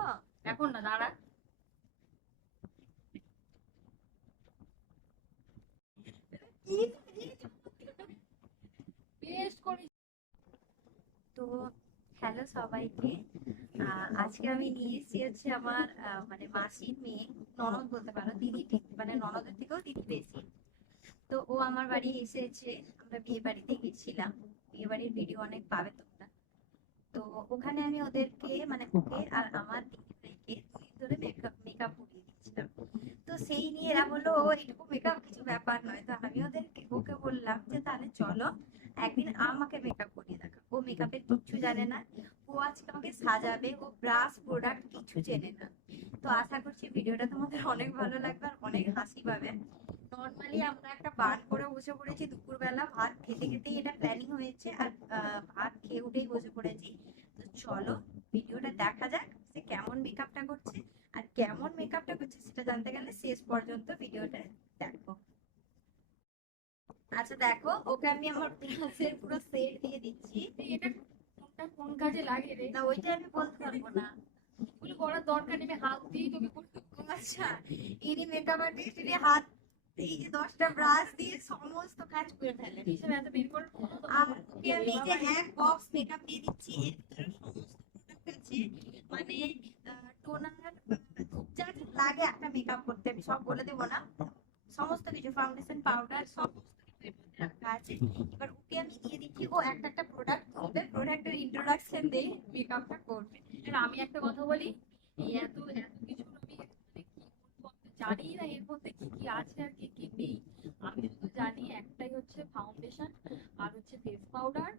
করবো এখন না, দাঁড়া। বেশ করে। তো হ্যালো সবাইকে। আজকে আমি নিয়ে এসেছি হচ্ছে আমার মানে মাসির মেয়ে, ননদ বলতে পারো, দিদি ঠিক, মানে ননদের থেকেও দিদি বেশি। তো ও আমার বাড়ি এসেছে, আমরা বিয়ে বাড়িতে গেছিলাম। বিয়ে বাড়ির ভিডিও অনেক পাবে তোমরা। তো ওখানে আমি ওদেরকে মানে ওকে আর আমার দিদি ভাইকে 2 দিন ধরে মেকআপ করিয়ে দিচ্ছিলাম। তো সেই নিয়ে এরা বললো ও এটুকু মেকআপ কিছু ব্যাপার নয়। তো আমি ওকে বললাম যে তাহলে চলো একদিন আমাকে মেকআপ করিয়ে দেখা। ও মেকআপের কিচ্ছু জানে না, ও আজকে আমাকে সাজাবে, ও ব্রাশ প্রোডাক্ট কিছু চেনে না। তো আশা করছি ভিডিওটা তোমাদের অনেক ভালো লাগবে আর অনেক হাসি পাবে। নর্মালি আমরা একটা বান করে বসে পড়েছি, দুপুরবেলা ভাত খেতে খেতেই এটা প্ল্যানিং হয়েছে, আর ভাত খেয়ে উঠেই বসে পড়েছি। তো চলো ভিডিওটা দেখা যাক সে কেমন মেকআপটা করছে। আর কেমন মেকআপটা করছে সেটা জানতে গেলে শেষ পর্যন্ত ভিডিওটা দেখো। আচ্ছা দেখো, ওকে আমি আমার ব্রাশের পুরো সেট দিয়ে দিচ্ছি। এটা কোনটা কোন কাজে লাগে রে? না ওইটা আমি বলতে পারবো না, ওগুলো করার দরকার নেই, আমি হাত দিয়ে তোকে করতে। আচ্ছা, ইনি মেকআপ আর্টিস্ট, ইনি হাত এই যে 10টা ব্রাশ দিয়ে সমস্ত কাজ করে ফেলে। হিসেবে এত বের করে আর ওকে আমি যে এক বক্স মেকআপ দিয়ে দিচ্ছি, এর ভিতরে সমস্ত প্রোডাক্ট আছে। মানে টোনার যা যা লাগে একটা মেকআপ করতে, আমি সব বলে দেবো না, সমস্ত কিছু ফাউন্ডেশন পাউডার সমস্ত কিছু এর মধ্যে রাখা আছে। এবার ওকে আমি দিয়ে দিচ্ছি, ও একটা একটা প্রোডাক্ট খুলবে, প্রোডাক্টের ইন্ট্রোডাকশন দিয়ে মেকআপটা করবে। আর আমি একটা কথা বলি, এই এত এত কিছু আমি মানে কি বলবো, আমি জানি না এর মধ্যে কি কি আছে আর কি কি নেই। আমি শুধু জানি একটাই হচ্ছে ফাউন্ডেশন, আর হচ্ছে ফেস পাউডার,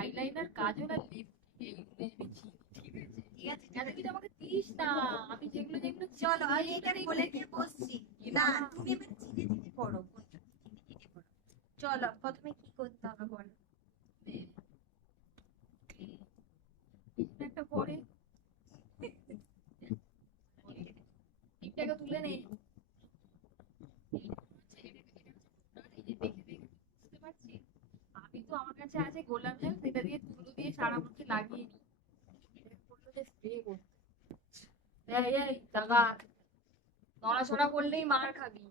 আইলাইনার, কাজল আর লিপস্টিক, এইগুলো আমি চিনি। ঠিক আছে ঠিক আছে, এত কিছু আমাকে দিস না। আমি যেগুলো যেগুলো চলো আমি এটা বলে দিয়ে বসছি। না তুমি এবার চিনে চিনে পড়ো, কোনটা চিনে চিনে পড়ো। চলো প্রথমে কি করতে হবে বলো। একটা পরে টিপটাকে তুলে নে। বুঝতে পারছি। আমি তো আমার কাছে আছে গোলাপ জল, সেটা দিয়ে ধুলো দিয়ে সারা মুখে লাগিয়ে নিই। বললো যে স্প্রে করতে। এই এই দাদা, নড়াচড়া করলেই মার খাবি।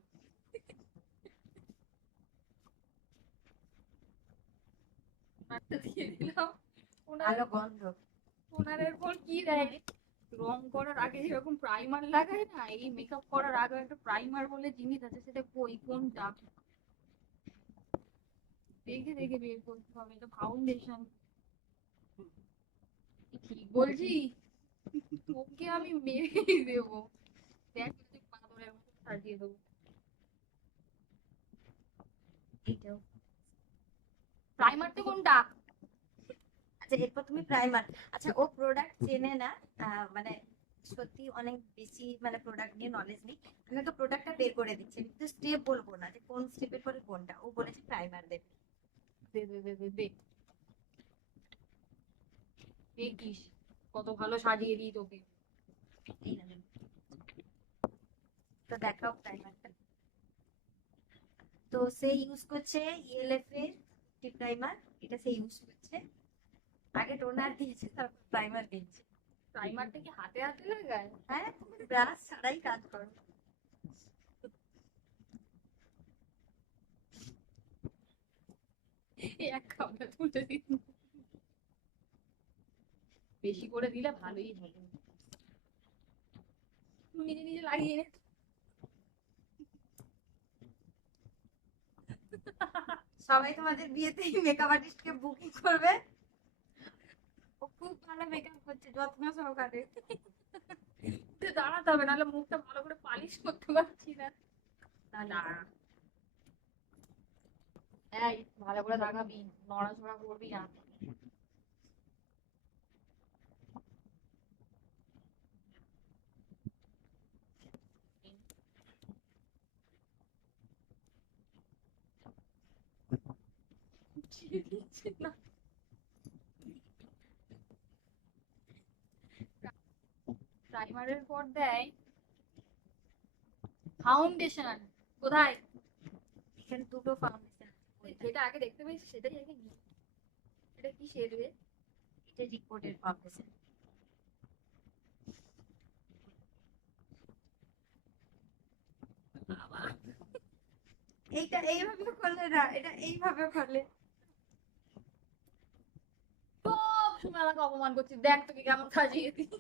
একটা দিয়ে দিলাম। ভালো গন্ধ। টোনারের পর কি দেয়, রং করার আগে যেরকম প্রাইমার লাগায় না, এই মেকআপ করার আগে একটা প্রাইমার বলে জিনিস আছে, সেটা কই কোনটা দেখে দেখে বের করতে হবে। এটা ফাউন্ডেশন, ঠিক বলছি? তোকে আমি মেরেই দেবো। দেখ তুই বাঁদরের মতো সাজিয়ে দেবো। এইটাও প্রাইমারটা কোনটা? আচ্ছা এরপর তুমি প্রাইমার। আচ্ছা ও প্রোডাক্ট চেনে না, মানে সত্যি অনেক বেশি মানে প্রোডাক্ট নিয়ে নলেজ নেই। আমি তো প্রোডাক্টটা বের করে দিচ্ছি, আমি তো স্টেপ বলবো না যে কোন স্টেপের পরে কোনটা। ও বলেছে প্রাইমার দেবে। দে দে দে দে দে, দেখিস কত ভালো সাজিয়ে দিই তোকে। এই না, তো দেখাও প্রাইমারটা। তো সে ইউজ করছে ইএলএফ এর টিপ প্রাইমার, এটা সে ইউজ করছে। আগে টোনার দিয়েছে, তারপর প্রাইমার দিয়েছে। প্রাইমারটা কি হাতে হাতে লাগায়? হ্যাঁ, তুমি ব্রাশ ছাড়াই কাজ করো। এক কাপড় তুলে দিন, বেশি করে দিলে ভালোই হবে। তুমি নিজে নিজে লাগিয়ে নে। সবাই তোমাদের বিয়েতে মেকআপ আর্টিস্টকে বুকিং করবে, ও খুব ভালো মেকআপ করছে যত্ন সহকারে। দাঁড়াতে হবে, নাহলে মুখটা ভালো করে পালিশ করতে পারছি না। দাঁড়া, এই ভালো করে লাগাবি, নড়াচড়া করবি না। প্রাইমারের পর দেয় ফাউন্ডেশন। কোথায়? এখানে দুটো ফাউন্ডেশন, যেটা আগে দেখতে পেয়েছি সেটাই আগে নিই। এটা কি শেড রে? এটা রিপোর্টের ফাউন্ডেশন। এইটা এইভাবে করলে না, এটা এইভাবে করলে। সব সময় আমাকে অপমান করছিস, দেখ তোকে কেমন সাজিয়ে দিই।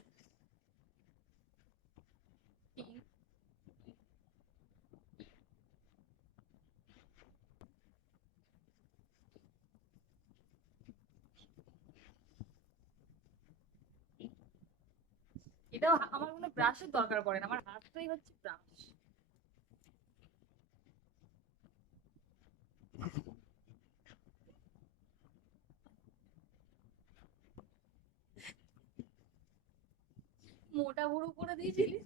এটাও আমার কোনো ব্রাশের দরকার পড়ে না, আমার হাতটাই হচ্ছে ব্রাশ। মোটা বুড়ো করে দিয়েছিলিস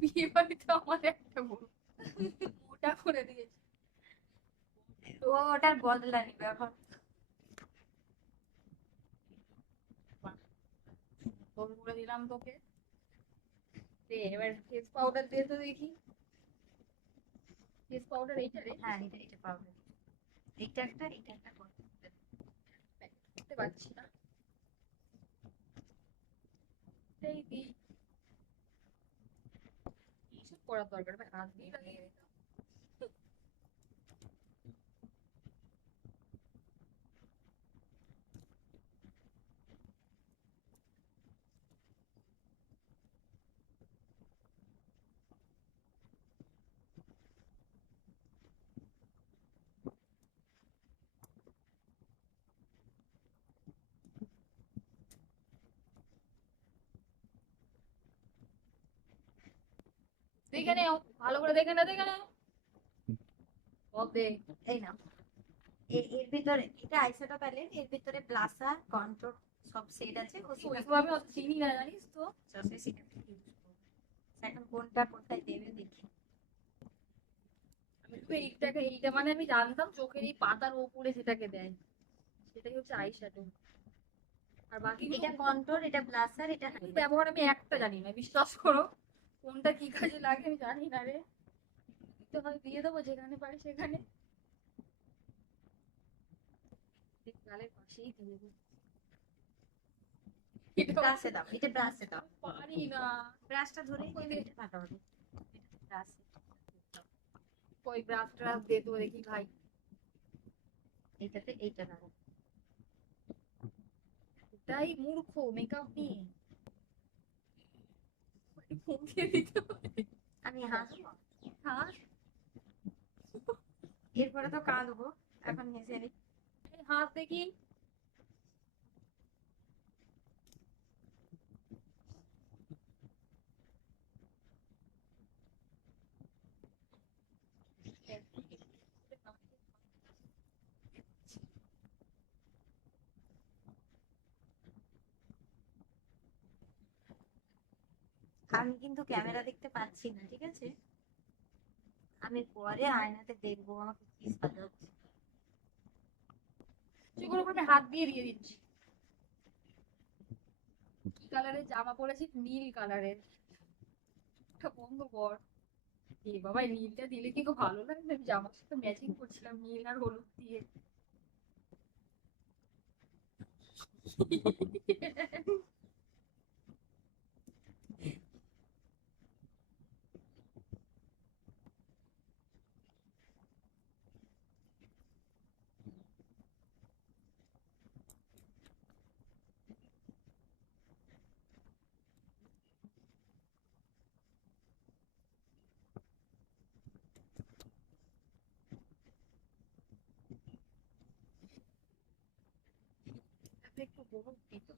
বিয়ে বাড়িতে, আমার একটা বুড়ো মোটা করে দিয়েছি। ও ওটার বদলা নিবে এখন। ফোন করে দিলাম তোকে, দে এবার ফেস পাউডার দিয়ে তো দেখি। ফেস পাউডার এইটা রে? হ্যাঁ এটা পাবে। এইটা একটা করতে দেখতে পাচ্ছি না, এই দিই। এইসব করার দরকার ভাই, হাত দিয়ে লাগিয়ে দিতাম। দেখে নে, ভালো করে দেখে না, দেখে না সব দেখ। এই না। এর ভিতরে এটা আইশ্যাডো প্যালেট, এর ভিতরে ব্লাশার কন্ট্রোল সব সেট আছে। ওইসব আমি অত চিনি না জানিস তো। এখন কোনটা কোথায় দেবে দেখি। আমি শুধু এইটাকে, এইটা মানে আমি জানতাম চোখের এই পাতার ওপরে যেটাকে দেয়, সেটাই হচ্ছে আইশ্যাডো। আর বাকি এটা কন্ট্রোল, এটা ব্লাশার, এটা হাইলাইট। ব্যবহার আমি একটা জানি না, বিশ্বাস করো। কোনটা কি কাজে লাগে আমি জানি না রে। তো হয় দিয়ে দেবো যেখানে পারি সেখানে, গালের পাশেই দিয়ে দেবো। ব্রাশে দাও, এটা ব্রাশে দাও। পারি না, ব্রাশটা ধরেই দিলে এটা ভালো হবে। ব্রাশে ওই ব্রাশ ট্রাশ দিয়ে তো দেখি ভাই। এইটাতে এইটা দাও। তাই মূর্খ মেকআপ নিয়ে মুখে দিতে হবে। আমি হাসবো, হাস, এরপরে তো কাঁদবো, এখন হেসে নি। হাস দেখি। আমি কিন্তু ক্যামেরা দেখতে পাচ্ছি না, ঠিক আছে? আমি পরে আয়নাতে দেখবো আমাকে কি সাজাচ্ছে। সেগুলো আমি হাত দিয়ে দিয়ে দিচ্ছি। কি কালারের জামা পরেছি? নীল কালারের। বন্ধ কর। এ বাবা, এই নীলটা দিলে কি খুব ভালো লাগবে, আমি জামার সাথে ম্যাচিং করছিলাম নীল আর হলুদ দিয়ে। একটু হলুদ দিত।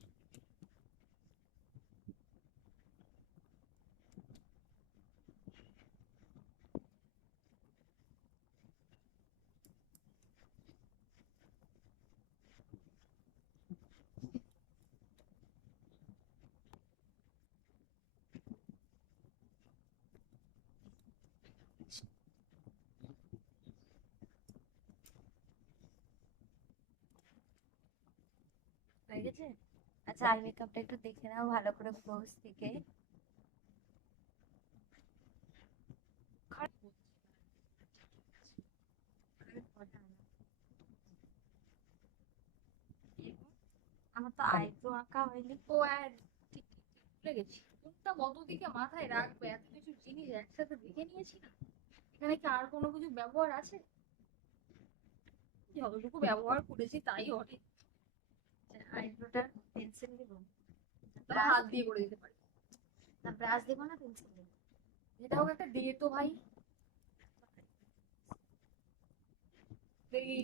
হয়ে গেছে? আচ্ছা আই মেকআপটা একটু দেখে নাও ভালো করে ক্লোজ থেকে। আমার তো আইব্রো আঁকা হয়নি। ও আর ঠিক ঠিক ভুলে গেছি, কোনটা কত দিকে মাথায় রাখবে, এত কিছু জিনিস একসাথে দেখে নিয়েছি না। এখানে কি আর কোনো কিছু ব্যবহার আছে? যতটুকু ব্যবহার করেছি তাই অনেক। আইব্রোটা পেন্সিল দিব তাহলে হাত দিয়ে করে দিতে পারি। না, ব্রাশ দিব না, পেন্সিল দিব? এটা হোক একটা দিয়ে তো ভাই। দেখি।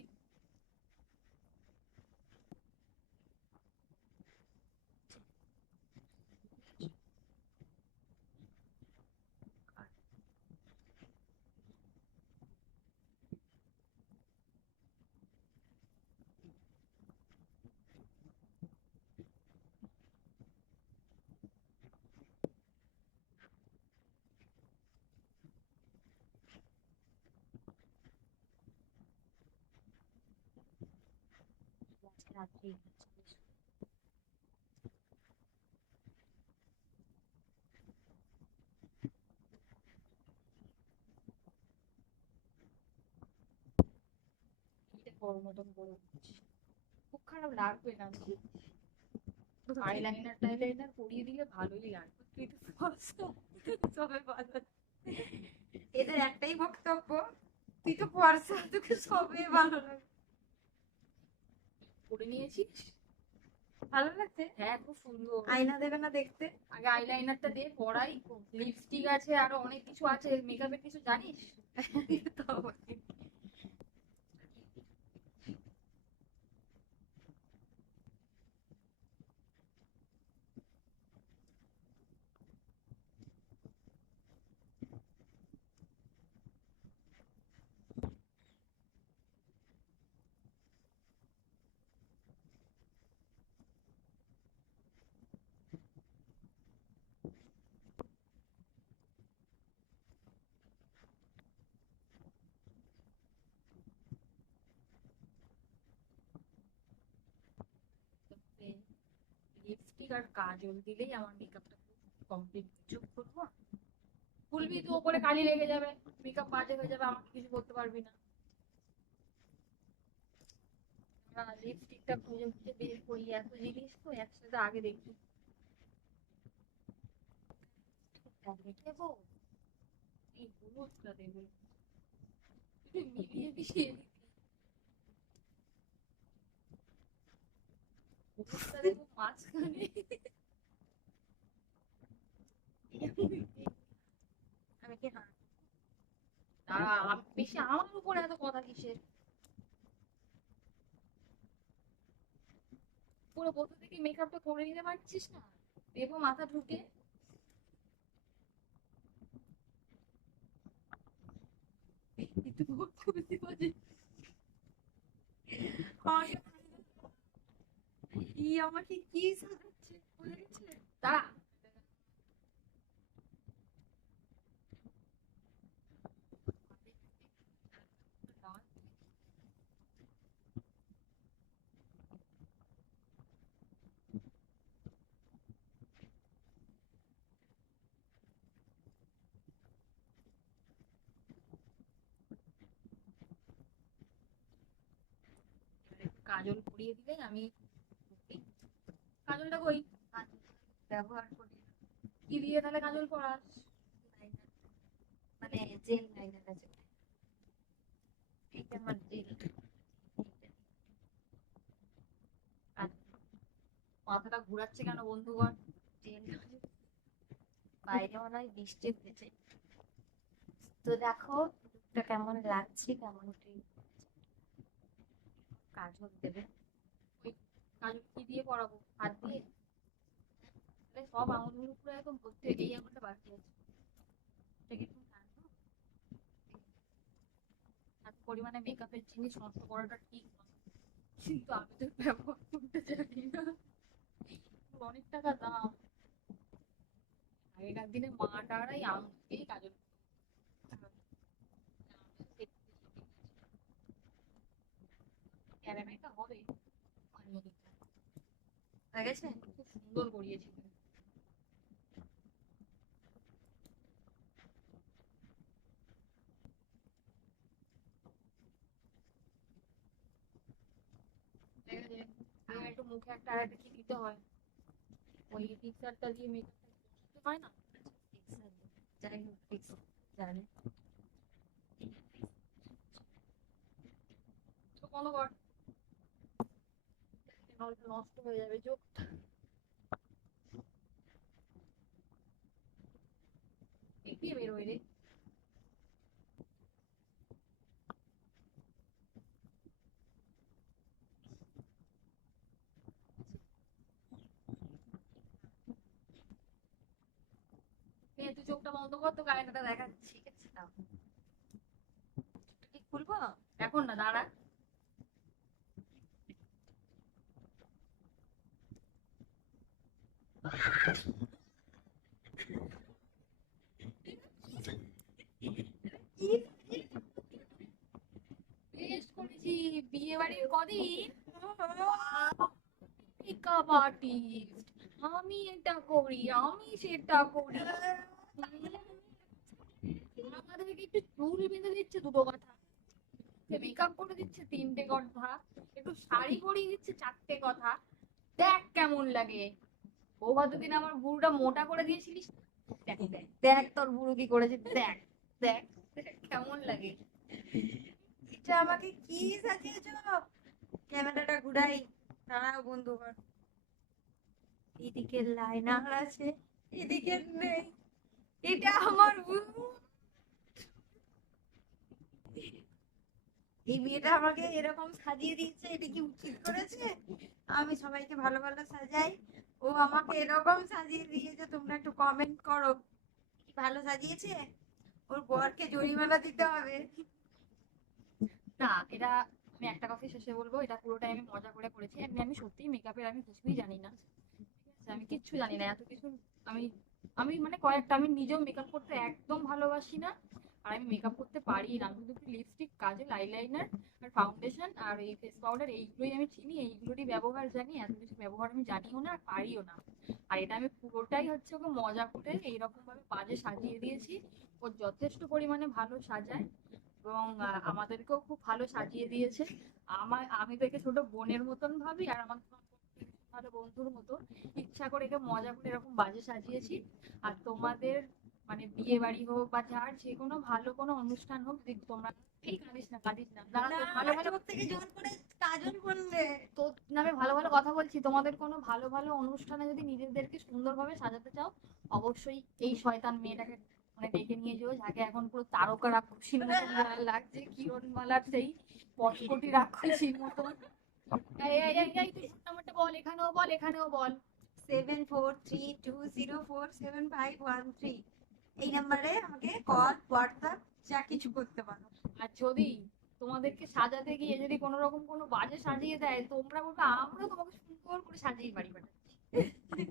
আজকে রাত্রেই এটা বড় মতন করে দিচ্ছি। খুব খারাপ লাগবে না। আইলাইনার টাইলাইনার পরিয়ে দিলে ভালোই লাগবে। তুই তো ফর্সা। সবাই ভালো। এদের একটাই বক্তব্য, তুই তো ফর্সা, তোকে সবে ভালো লাগে। করে নিয়েছিস? ভালো লাগছে? হ্যাঁ, খুব সুন্দর। আয়না দেবে না দেখতে? আগে আইলাইনারটা দে, পরাই। লিপস্টিক আছে, আরো অনেক কিছু আছে। মেকআপের কিছু জানিস? তো লিপস্টিক আর কাজল দিলেই আমার মেকআপটা কমপ্লিট। চুপ করবো? খুলবি তো ওপরে কালি লেগে যাবে, মেকআপ বাজে হয়ে যাবে, আমাকে কিছু করতে পারবি না। লিপস্টিকটা খুঁজে খুঁজে বের করি, এত জিনিস তো একসাথে আগে দেখি। দেবো? এই হলুদটা দেবে, একটু মিলিয়ে মিশিয়ে দিবি। হলুদটা দেবো মাঝখানে। আমি কি হ্যাঁ? দাঁড়া, বেশি আমার উপর এত কথা কিসের? পুরো কোথা থেকে মেকআপটা করে নিতে পারছিস না? দেবো মাথা ঢুকে। একটু বুঝতে পারছি। আমাকে কি সাজাচ্ছে বুঝে গেছে? দাঁড়া। কাজল পরিয়ে দিলে আমি কাজলটা কই? ব্যবহার করি কি দিয়ে তাহলে কাজল পরাস? লাইনার, মানে জেল লাইনার আছে, এইটা আমার জেল। মাথাটা ঘুরাচ্ছে কেন বন্ধুগণ? জেল বাইরে মনে হয় বৃষ্টি হয়েছে। তো দেখো লুকটা কেমন লাগছে, কেমন কাজল দেবে? কাজল কি দিয়ে পরাবো? হাত দিয়ে? তাহলে সব আঙুলগুলো পুরো একদম ভর্তি হয়ে, এই আঙুলটা বাকি আছে। এটাকে একটু টানবো। এত পরিমাণে মেকআপের জিনিস নষ্ট করাটা ঠিক নয়, কিন্তু আমি তো ব্যবহার করতে জানি না। অনেক টাকা দাম। আগেকার দিনে মা টারাই আঙুল দিয়ে কাজল ক্যারামেলটা হবে মাঝে মধ্যে। হয়ে গেছে? খুব সুন্দর করিয়েছি। ঠিক আছে, আর একটু মুখে একটা আর একটা কি দিতে হয়, ওই ফিক্সারটা দিয়ে মেকআপটা করতে হয় না? যাই হোক, ঠিক জানি। বন্ধ কর, নষ্ট হয়ে যাবে চোখ। একটু বেরোয় রে। তুই চোখটা বন্ধ কর, তো গায়েটা দেখাচ্ছি। ঠিক আছে নাও। কি খুলবো? এখন না, দাঁড়া। টেস্ট করেছি বিয়ে বাড়ির কদিন, মেকআপ আর্টিস্ট, আমি এটা করি, আমি সেটা করি। আমাদেরকে একটু চুল বেঁধে দিচ্ছে দুটো কথা, মেকআপ করে দিচ্ছে তিনটে কথা, একটু শাড়ি পরিয়ে দিচ্ছে চারটে কথা। দেখ কেমন লাগে। ও দিন আমার বুড়োটা মোটা করে দিয়েছিলিস, দেখ দেখ দেখ তোর বুড়ো কি করেছে, দেখ দেখ দেখ কেমন লাগে। এটা আমাকে কি সাজিয়েছো? ক্যামেরাটা ঘুরাই, দাঁড়াও বন্ধুগণ। এদিকে লাইনার আছে, এদিকে নেই। এটা আমার এই মেয়েটা আমাকে এরকম সাজিয়ে দিচ্ছে, এটা কি উচিত করেছে? আমি সবাইকে ভালো ভালো সাজাই, ও আমাকে এরকম সাজিয়ে দিয়েছে। তোমরা একটু কমেন্ট করো, কি ভালো সাজিয়েছে? ওর বরকে জরিমানা দিতে হবে। না, এটা আমি একটা কথা শেষে বলবো, এটা পুরোটাই আমি মজা করে করেছি। আমি সত্যিই মেকআপের আমি কিছুই জানি না, ঠিক আছে? আমি কিচ্ছু জানি না, এত কিছু আমি আমি মানে কয়েকটা, আমি নিজেও মেকআপ করতে একদম ভালোবাসি না, আর আমি মেকআপ করতে পারি না। আমি শুধু লিপস্টিক, কাজল, আইলাইনার আর ফাউন্ডেশন আর এই ফেস পাউডার, এইগুলোই আমি চিনি, এইগুলোরই ব্যবহার জানি। এত কিছু ব্যবহার আমি জানিও না আর পারিও না। আর এটা আমি পুরোটাই হচ্ছে ওকে মজা করে এইরকম ভাবে বাজে সাজিয়ে দিয়েছি। ও যথেষ্ট পরিমাণে ভালো সাজায় এবং আমাদেরকেও খুব ভালো সাজিয়ে দিয়েছে। আমি তো একে ছোট বোনের মতন ভাবি, আর আমার ভালো বন্ধুর মতো। ইচ্ছা করে একে মজা করে এরকম বাজে সাজিয়েছি। আর তোমাদের মানে বিয়ে বাড়ি হোক বা যার যে কোনো ভালো কোনো অনুষ্ঠান হোক, যদি তোমরা এই কাঁদিস না কাঁদিস না, দাঁড়া, না, ভালো ভালো চোখ থেকে জোর করে কাজল বললে। তোর নামে ভালো ভালো কথা বলছি। তোমাদের কোনো ভালো ভালো অনুষ্ঠানে যদি নিজেদেরকে সুন্দরভাবে সাজাতে চাও, অবশ্যই এই শয়তান মেয়েটাকে মানে ডেকে নিয়ে যেও, যাকে এখন পুরো তারকা রাক্ষসীর মতো লাগছে, কিরণমালার সেই পটকটি রাক্ষসীর মতো। এই এই এই এই, তুই ফোন নাম্বারটা বল, এখানেও বল, এখানেও বল। 7432047513। এই নাম্বারে আমাকে কল, হোয়াটসঅ্যাপ যা কিছু করতে পারো। আর যদি তোমাদেরকে সাজাতে গিয়ে যদি কোনো রকম কোনো বাজে সাজিয়ে দেয়, তোমরা বলবে আমরা তোমাকে সুন্দর করে সাজিয়ে বাড়ি পাঠাচ্ছি,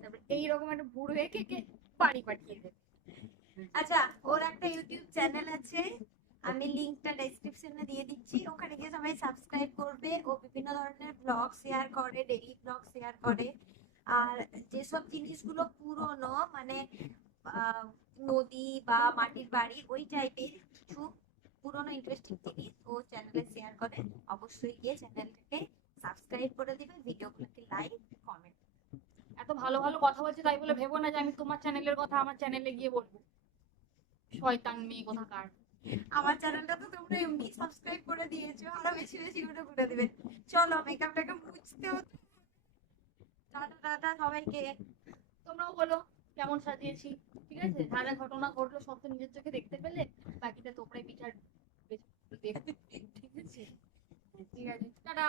তারপরে এইরকম একটা বুড়ো একে কে বাড়ি পাঠিয়ে দেবে। আচ্ছা, ওর একটা ইউটিউব চ্যানেল আছে, আমি লিংকটা ডেসক্রিপশনে দিয়ে দিচ্ছি, ওখানে গিয়ে সবাই সাবস্ক্রাইব করবে। ও বিভিন্ন ধরনের ব্লগ শেয়ার করে, ডেইলি ব্লগ শেয়ার করে। আর যেসব জিনিসগুলো পুরনো মানে নদী বা মাটির বাড়ি ওই টাইপের কিছু পুরনো ইন্টারেস্টিং জিনিস ও চ্যানেলে শেয়ার করে। অবশ্যই গিয়ে চ্যানেলটাকে সাবস্ক্রাইব করে দিবে, ভিডিওগুলোকে লাইক কমেন্ট। এত ভালো ভালো কথা বলছে তাই বলে ভেবো না যে আমি তোমার চ্যানেলের কথা আমার চ্যানেলে গিয়ে বলবো। শয়তান মেয়ে কোথাকার। আমার চ্যানেলটা তো তোমরা এমনি সাবস্ক্রাইব করে দিয়েছো, আরো বেশি বেশি করে দিবে। চলো মেকআপটাকে মুছতে হতো। টাটা টাটা সবাইকে। তোমরাও বলো কেমন সাজিয়েছি, ঠিক আছে? যা যা ঘটনা ঘটলো সব তো নিজের চোখে দেখতে পেলে, বাকিটা তোমরাই বিচার দেখবে, ঠিক আছে? ঠিক আছে, টাটা।